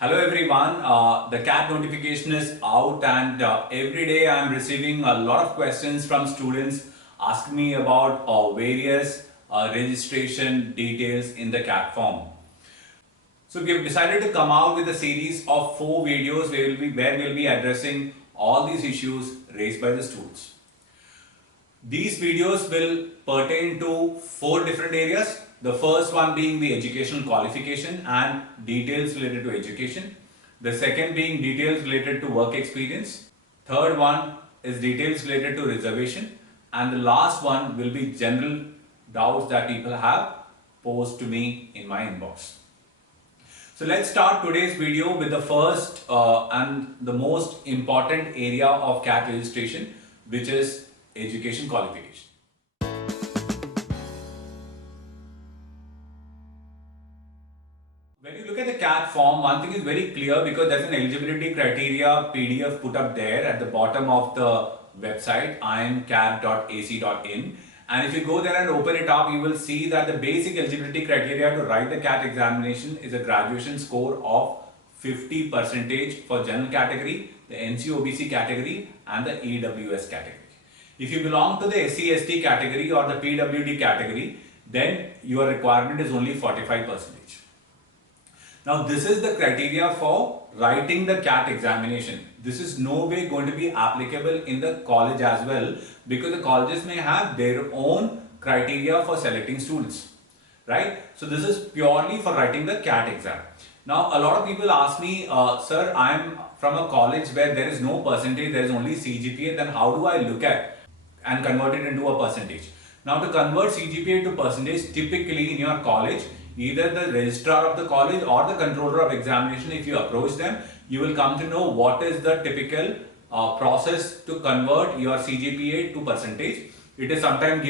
Hello everyone, the CAT notification is out and every day I am receiving a lot of questions from students asking me about various registration details in the CAT form. So we have decided to come out with a series of 4 videos where we'll be addressing all these issues raised by the students. These videos will pertain to 4 different areas. The first one being the educational qualification and details related to education. The second being details related to work experience. Third one is details related to reservation. And the last one will be general doubts that people have posed to me in my inbox. So let's start today's video with the first and the most important area of CAT registration, which is education qualification. When you look at the CAT form, one thing is very clear because there's an eligibility criteria PDF put up there at the bottom of the website imcat.ac.in, and if you go there and open it up, you will see that the basic eligibility criteria to write the CAT examination is a graduation score of 50% for general category, the NC/OBC category and the EWS category. If you belong to the SC/ST category or the PWD category, then your requirement is only 45%. Now this is the criteria for writing the CAT examination. This is no way going to be applicable in the college as well, because the colleges may have their own criteria for selecting students, right? So this is purely for writing the CAT exam. Now a lot of people ask me, sir, I am from a college where there is no percentage, there is only CGPA, then how do I look at and convert it into a percentage? Now to convert CGPA to percentage, typically in your college, either the registrar of the college or the controller of examination, if you approach them, you will come to know what is the typical process to convert your CGPA to percentage. It is sometimes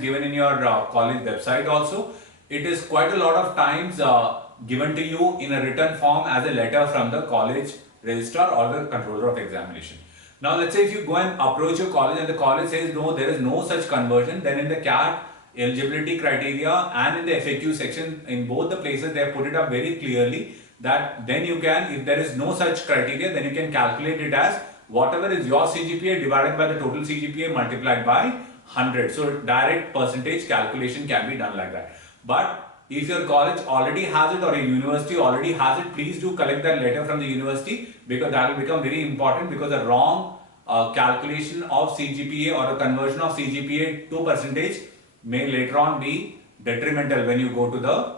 given in your college website also. It is quite a lot of times given to you in a written form as a letter from the college registrar or the controller of examination. Now let's say if you go and approach your college and the college says no, there is no such conversion, then in the CAT eligibility criteria and in the FAQ section, in both the places they have put it up very clearly that then you can, if there is no such criteria, then you can calculate it as whatever is your CGPA divided by the total CGPA multiplied by 100. So direct percentage calculation can be done like that. But if your college already has it or a university already has it, please do collect that letter from the university, because that will become very important, because the wrong calculation of CGPA or a conversion of CGPA to percentage may later on be detrimental when you go to the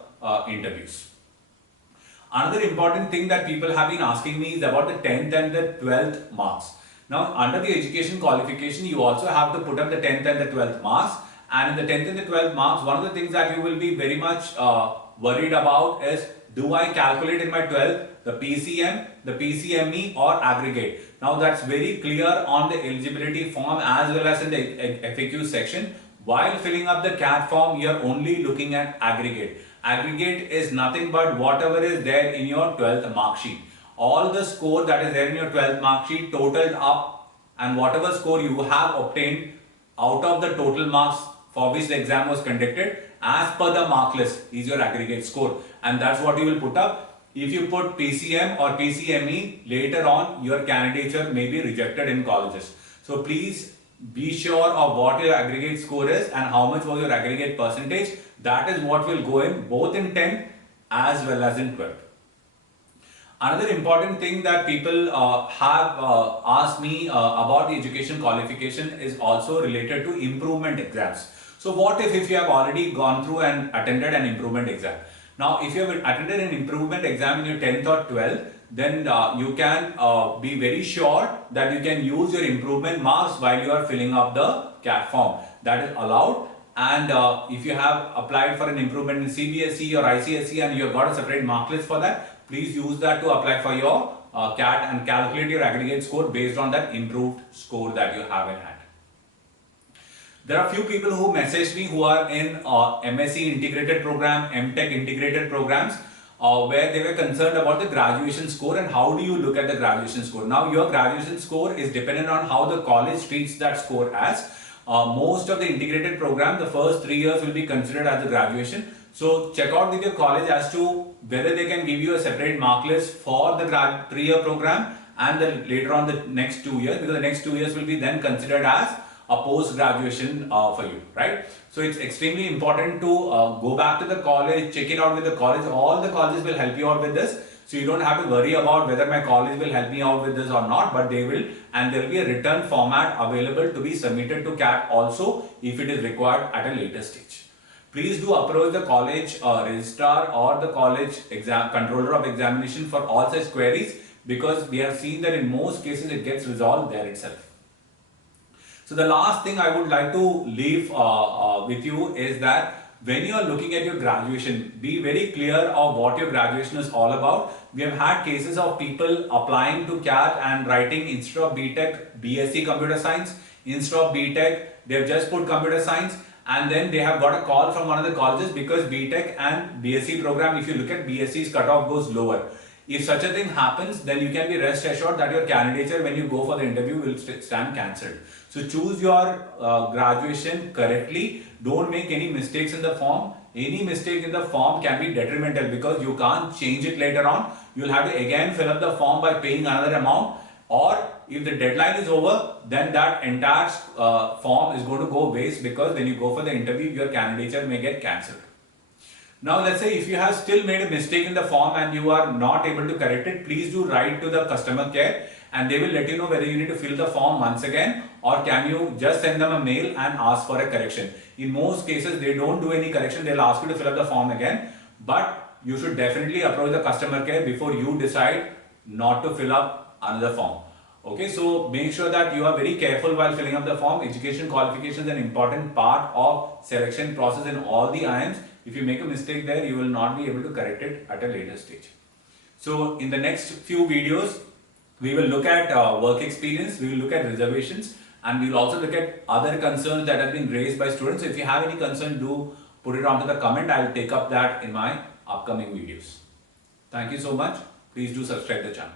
interviews. Another important thing that people have been asking me is about the 10th and the 12th marks. Now under the education qualification, you also have to put up the 10th and the 12th marks, and in the 10th and the 12th marks, one of the things that you will be very much worried about is, do I calculate in my 12th the PCM, the PCME or aggregate? Now that's very clear on the eligibility form as well as in the FAQ section. While filling up the CAT form, you are only looking at aggregate. Aggregate is nothing but whatever is there in your 12th mark sheet. All the score that is there in your 12th mark sheet totaled up, and whatever score you have obtained out of the total marks for which the exam was conducted as per the mark list is your aggregate score, and that's what you will put up. If you put PCM or PCME, later on your candidature may be rejected in colleges. So please be sure of what your aggregate score is and how much was your aggregate percentage. That is what will go in both in 10th as well as in 12th. Another important thing that people have asked me about the education qualification is also related to improvement exams. So what if you have already gone through and attended an improvement exam? Now if you have attended an improvement exam in your 10th or 12th, then you can be very sure that you can use your improvement marks while you are filling up the CAT form. That is allowed. And if you have applied for an improvement in CBSE or ICSE and you have got a separate mark list for that, please use that to apply for your CAT and calculate your aggregate score based on that improved score that you have in hand. There are few people who message me who are in MSc integrated program, MTech integrated programs, where they were concerned about the graduation score and how do you look at the graduation score. Now your graduation score is dependent on how the college treats that score as. Most of the integrated program, the first 3 years will be considered as the graduation. So check out with your college as to whether they can give you a separate mark list for the 3-year program and then later on the next 2 years, because the next 2 years will be then considered as a post-graduation for you, right? So it's extremely important to go back to the college, check it out with the college. All the colleges will help you out with this. So you don't have to worry about whether my college will help me out with this or not, but they will, and there will be a written format available to be submitted to CAT also if it is required at a later stage. Please do approach the college registrar or the college controller of examination for all such queries, because we have seen that in most cases it gets resolved there itself. So the last thing I would like to leave with you is that when you are looking at your graduation, be very clear of what your graduation is all about. We have had cases of people applying to CAT and writing, instead of BTech, BSc Computer Science, instead of BTech, they have just put Computer Science, and then they have got a call from one of the colleges because BTech and BSc program, if you look at BSc's cutoff goes lower. If such a thing happens, then you can be rest assured that your candidature when you go for the interview will stand cancelled. So choose your graduation correctly. Don't make any mistakes in the form. Any mistake in the form can be detrimental because you can't change it later on. You'll have to again fill up the form by paying another amount, or if the deadline is over, then that entire form is going to go waste, because when you go for the interview, your candidature may get cancelled. Now let's say if you have still made a mistake in the form and you are not able to correct it, please do write to the customer care and they will let you know whether you need to fill the form once again, or can you just send them a mail and ask for a correction. In most cases they don't do any correction, they'll ask you to fill up the form again, but you should definitely approach the customer care before you decide not to fill up another form. Okay, so make sure that you are very careful while filling up the form. Education qualification is an important part of selection process in all the IIMs. If you make a mistake there, you will not be able to correct it at a later stage. So in the next few videos, we will look at work experience, we will look at reservations, and we will also look at other concerns that have been raised by students. So if you have any concern, do put it onto the comment. I will take up that in my upcoming videos. Thank you so much. Please do subscribe the channel.